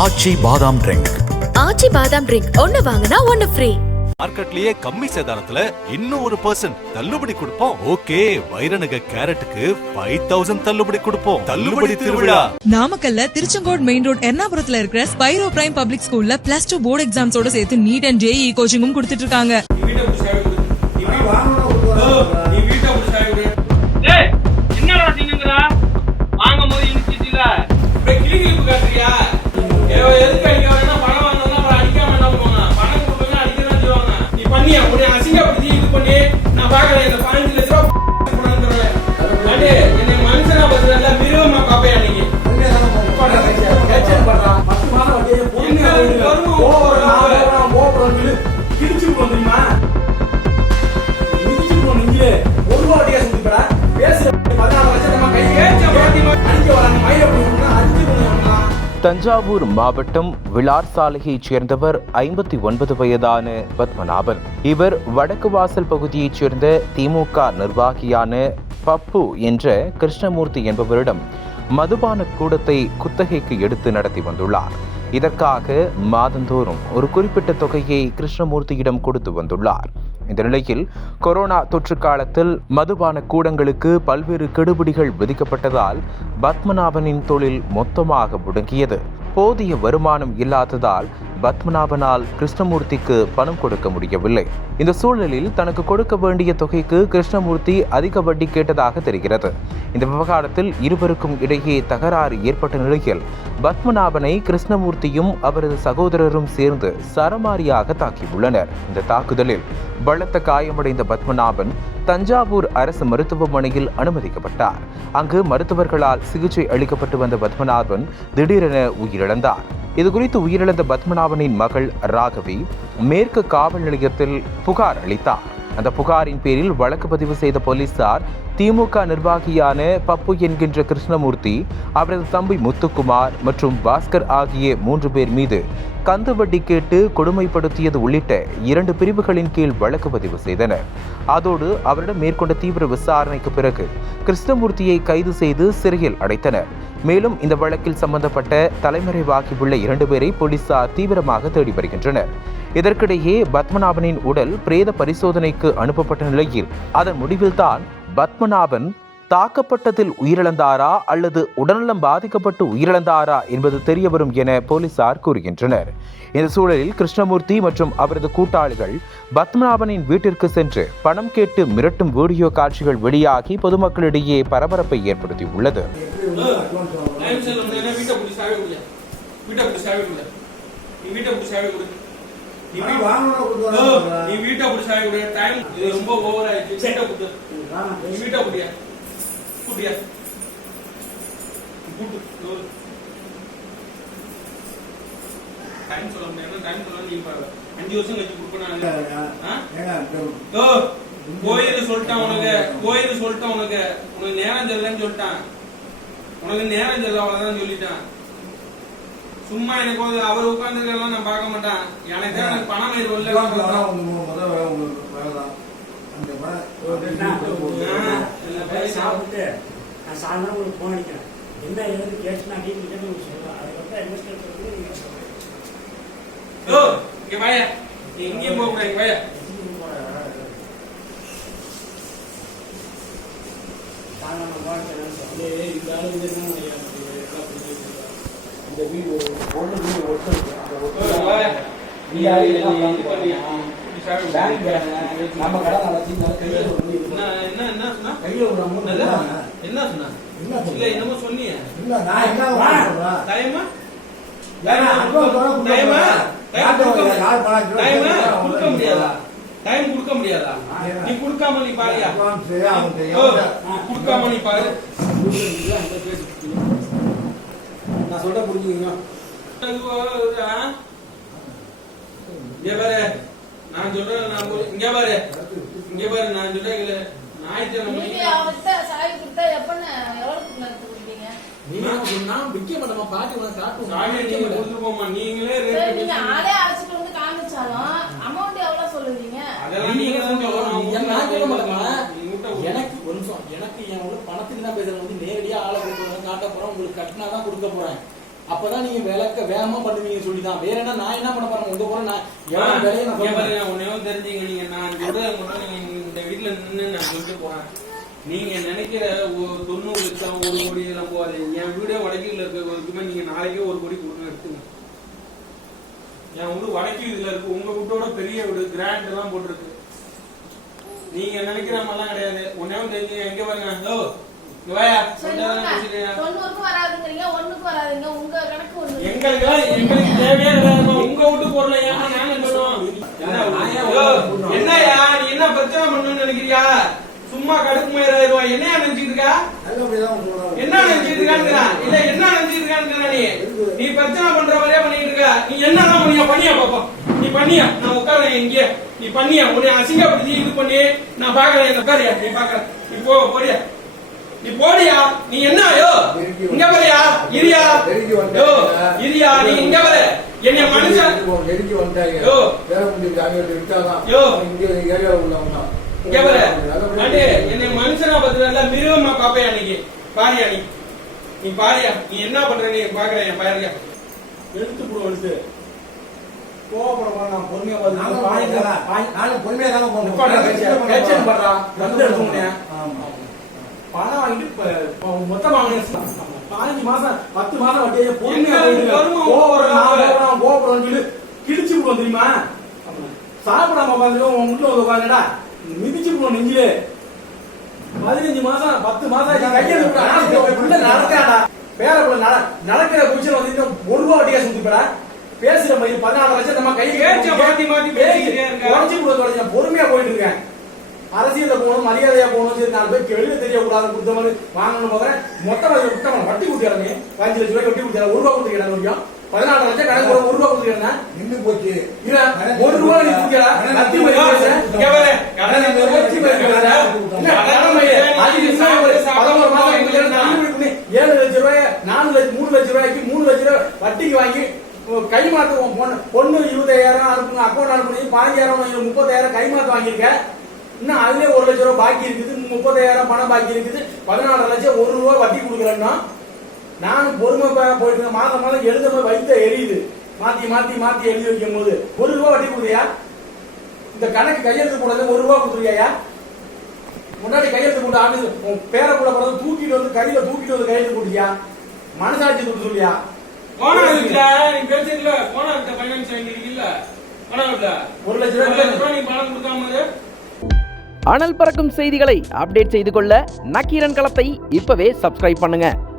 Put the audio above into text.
ஆச்சி பாதாம் ட்ரிங்க். ஆச்சி பாதாம் ட்ரிங்க் ஒன்னு வாங்குனா ஒன்னு ஃப்ரீ. மார்க்கெட்லயே கம்மி சேதாரத்துல இன்னும் 1% தள்ளுபடி கொடுப்போம். ஓகே, வைரநக கேரட்டுக்கு 5000 தள்ளுபடி கொடுப்போம். தள்ளுபடி திருவிழா நாமக்கல்ல திருச்செங்கோடு மெயின் ரோட் எர்ணாபுரத்துல இருக்கிற ஸ்பைரோ பிரைம் பப்ளிக் ஸ்கூல்ல +2 போர்டு எக்ஸாம்ஸோட சேர்த்து நீட் அண்ட் JEE கோச்சிங்கும் கொடுத்துட்டு இருக்காங்க. தஞ்சாவூர் மாவட்டம் விளார் சாலையைச் சேர்ந்தவர் 59 வயதான பத்மநாபன். இவர் வடக்கு வாசல் பகுதியைச் சேர்ந்த திமுக நிர்வாகியான பப்பு என்ற கிருஷ்ணமூர்த்தி என்பவரிடம் மதுபான கூடத்தை குத்தகைக்கு எடுத்து நடத்தி வந்துள்ளார். இதற்காக மாதந்தோறும் ஒரு குறிப்பிட்ட தொகையை கிருஷ்ணமூர்த்தியிடம் கொடுத்து வந்துள்ளார். இந்த நிலையில் கொரோனா தொற்று காலத்தில் மதுபான கூடங்களுக்கு பல்வேறு கெடுபிடிகள் விதிக்கப்பட்டதால் பத்மநாபனின் தொழில் மொத்தமாக முடங்கியது. போதிய வருமானம் இல்லாததால் பத்மநாபனால் கிருஷ்ணமூர்த்திக்கு பணம் கொடுக்க முடியவில்லை. இந்த சூழலில் தனக்கு கொடுக்க வேண்டிய தொகைக்கு கிருஷ்ணமூர்த்தி அதிக வட்டி கேட்டதாக தெரிகிறது. இந்த விவகாரத்தில் இருவருக்கும் இடையே தகராறு ஏற்பட்ட நிலையில் பத்மநாபனை கிருஷ்ணமூர்த்தியும் அவரது சகோதரரும் சேர்ந்து சரமாரியாக தாக்கியுள்ளனர். இந்த தாக்குதலில் பலத்த காயமடைந்த பத்மநாபன் தஞ்சாவூர் அரசு மருத்துவமனையில் அனுமதிக்கப்பட்டார். அங்கு மருத்துவர்களால் சிகிச்சை அளிக்கப்பட்டு வந்த பத்மநாபன் திடீரென உயிரிழந்தார். இதுகுறித்து உயிரிழந்த பத்மநாபனின் மகள் ராகவி மேற்கு காவல் நிலையத்தில் புகார் அளித்தார். அந்த புகாரின் பேரில் வழக்கு பதிவு செய்த போலீசார் திமுக நிர்வாகியான பப்பு என்கின்ற கிருஷ்ணமூர்த்தி, அவரது தம்பி முத்துக்குமார் மற்றும் பாஸ்கர் ஆகிய 3 பேர் மீது கந்து வட்டி கேட்டு கொடுமைப்படுத்தியது உள்ளிட்ட 2 பிரிவுகளின் கீழ் வழக்கு பதிவு செய்தனர். அதோடு அவரிடம் மேற்கொண்ட தீவிர விசாரணைக்கு பிறகு கிருஷ்ணமூர்த்தியை கைது செய்து சிறையில் அடைத்தனர். மேலும் இந்த வழக்கில் சம்பந்தப்பட்ட தலைமறைவாகியுள்ள 2 பேரை போலீசார் தீவிரமாக தேடி வருகின்றனர். இதற்கிடையே பத்மநாபனின் உடல் பிரேத பரிசோதனைக்கு அனுப்பப்பட்ட நிலையில் அதன் முடிவில்தான் பத்மநாபன் தாக்கப்பட்டதில் உயிரிழந்தாரா அல்லது உடல்நலம் பாதிக்கப்பட்டு உயிரிழந்தாரா என்பது தெரியவரும் என போலீசார் கூறுகின்றனர். இந்த சூழலில் கிருஷ்ணமூர்த்தி மற்றும் அவரது கூட்டாளிகள் பத்மநாபனின் வீட்டிற்கு சென்று பணம் கேட்டு மிரட்டும் வீடியோ காட்சிகள் வெளியாகி பொதுமக்களிடையே பரபரப்பை ஏற்படுத்தியுள்ளது. சும்மா எனக்கு அவர் உட்கார்ந்துருக்கலாம் நான் பார்க்க மாட்டேன். எனக்கு பணம் சாப்பிட்டு நான் சாயந்தரம் உங்களுக்கு போன் அடிக்கிறேன். என்ன ஏதாவது கேட்டு நான் டீட்டெயில் சொல்லுவேன். அதுக்கப்புறம் இன்வெஸ்ட்மெண்ட் எங்கேயும் போக கூடாது. இந்த வீடு ஒன்று நம்ம கடை நடத்தி என்ன சொன்னா என்னமோ சொன்னீங்க. கொடுக்க முடியாதா? டைம் கொடுக்க முடியாதா? நீ கொடுக்காம நீ பாரியா? கொடுக்காம நீ பாரு. நான் சொல்ற புரிஞ்சுக்கீங்க. நான் சொல்றேன். இங்க பாரு நான் சொல்றேன். எனக்கு என் பணத்துக்கு தான் பேசுறேன். நேரடியா ஆளை காட்ட போறேன். உங்களுக்கு கட்டினா தான் கொடுக்க போறேன். அப்பதான் நீங்க வேகமா பண்ணுவீங்க சொல்லிதான். வேற என்ன நான் என்ன பண்ண போறேன்? உங்க போற நான் எவ்வளவு வேலையை நான் சொல்றேன். உன்னையும் தெரிஞ்சுங்க. நீங்க நான் இந்த வீட்டுல நின்று நான் சொல்லிட்டு போறேன். நீங்க நினைக்கிற 90 லட்சம் 1 கோடி எல்லாம் போகாது. என் வீடே வடக்கில் இருக்கிறதுக்குமே நீங்க நாளைக்கே 1 கோடி கொடுங்க எடுத்துங்க. என் வீடு வடக்கு இதுல இருக்கு. உங்க வீட்டோட பெரிய வீடு கிராண்ட் எல்லாம் போட்டிருக்கு. நீங்க நினைக்கிற மாதிரிலாம் கிடையாது. உன்னையும் தெரிஞ்சு எங்க பாருங்க எங்களுக்கு தேவையான உங்க வீட்டு பொருளை என்னையா நீ என்ன பிரச்சனை பண்ணணும்னு நினைக்கிறியா? சும்மா கடுப்பு ரூபாய் என்னையா நினைச்சிட்டு இருக்கா? என்ன நினைச்சிட்டு இருக்கான்னு இல்ல என்ன நினைச்சிட்டு இருக்கான்னு நீ பிரச்சனை பண்ற மாதிரியா பண்ணிட்டு இருக்க. நீ என்னதான் பண்ணியா பண்ணியா பாப்போம். நீ பண்ணியா நான் உட்காரேன் இங்கே. நீ பண்ணியா உன்னை அசிங்கப்படுத்தி இது பண்ணி நான் பாக்குறேன். உட்காரியா நீ பாக்குற. நீ போறியா? நீ போடியா? நீ என்ன இங்க வரையா? இரியா இரியா நீ இங்க வர. என்னை மனுஷன் இங்க வர என்னை மனுஷனா பத்திர மிருகமா பாப்பையா? அன்னைக்கு பாரியா நீ பாரியா? நீ என்ன பண்ற? நீ பாக்குறேன் பாருங்க. எடுத்து போடு எடுத்து கோவப்பட நான் பொறுமையா பொறுமையா தானே பணம் வாங்கிட்டு மொத்தமா 15 மாசம் 10 மாசம் வட்டியை பொறுமையா கோவப்படம் சொல்லி கிழிச்சு விடுவோம் தெரியுமா? சாப்பிடாம உட்காந்துட்டு உன் வீட்டுல வந்து உட்காந்துடா மிதிச்சு விடுவோம் நெஞ்சிலே. 15 மாசம் 10 மாசம் கையில நடக்காடா பேரப்புல நடக்கிற புடிச்சு வந்து 1 ரூபா வட்டியா சுத்திப்படா. பேசுற மாதிரி 14 லட்சம் நம்ம கையை பொறுமையா போயிட்டு இருக்கேன். அரசியல போகணும் மரியாதையா போகணும். சரி 4 பேருக்கு வெளியில தெரியக்கூடாது. கொடுத்த மாதிரி வாங்கணும் போகிறேன். மொத்தம் வட்டி கொடுத்துறாங்க. 5 லட்சம் ரூபாய் வட்டி கொடுத்துறேன். 1 ரூபா கொடுத்துக்கிறேன். முடியும் 14 லட்சம் கணக்கு 1 ரூபா கொடுத்துக்கிறேன். நின்று போச்சு 1 ரூபா நீ கொடுக்கிறா. கத்தி மாதிரி 7 லட்சம் ரூபாய் 4 லட்சம் 3 லட்சம் ரூபாய்க்கு 3 லட்சம் ரூபாய் வட்டிக்கு வாங்கி கை மாத்துவோம். பொண்ணு 20,000 அனுப்புங்க அக்கௌண்ட் அனுப்புனீங்க 15,000 30,000 கை மாத்து வாங்கியிருக்க. இன்னும் அதுலயே 1 லட்சம் ரூபாய் பாக்கி இருக்குது. 30,000 பணம் பாக்கி இருக்குது. 14 லட்சம் 1 ரூபா வட்டி கொடுக்குறேன்னா நானும் பொறுமை போயிட்டு மாதம் எழுத போய் வைத்த எரியுது. மாத்தி எழுதி வைக்கும் போது 1 ரூபா வட்டி கொடுக்குறியா? இந்த கணக்கு கையெழுத்து போடுறது 1 ரூபா கொடுத்துருக்கியா? முன்னாடி கையெழுத்து போட்டு ஆண்டு பேர கூட போறது தூக்கிட்டு வந்து கையில தூக்கிட்டு வந்து கையெழுத்து போட்டியா? மனசாட்சி கொடுத்து சொல்லியா? போனா நீ பேசுறீங்களா? போனா பைனான்ஸ் வாங்கிருக்கீல்ல? 1 லட்சம் ரூபாய் நீ பணம் கொடுக்காம அனல் பறக்கும் செய்திகளை அப்டேட் செய்து கொள்ள நக்கீரன் களத்தை இப்பவே சப்ஸ்கிரைப் பண்ணுங்க.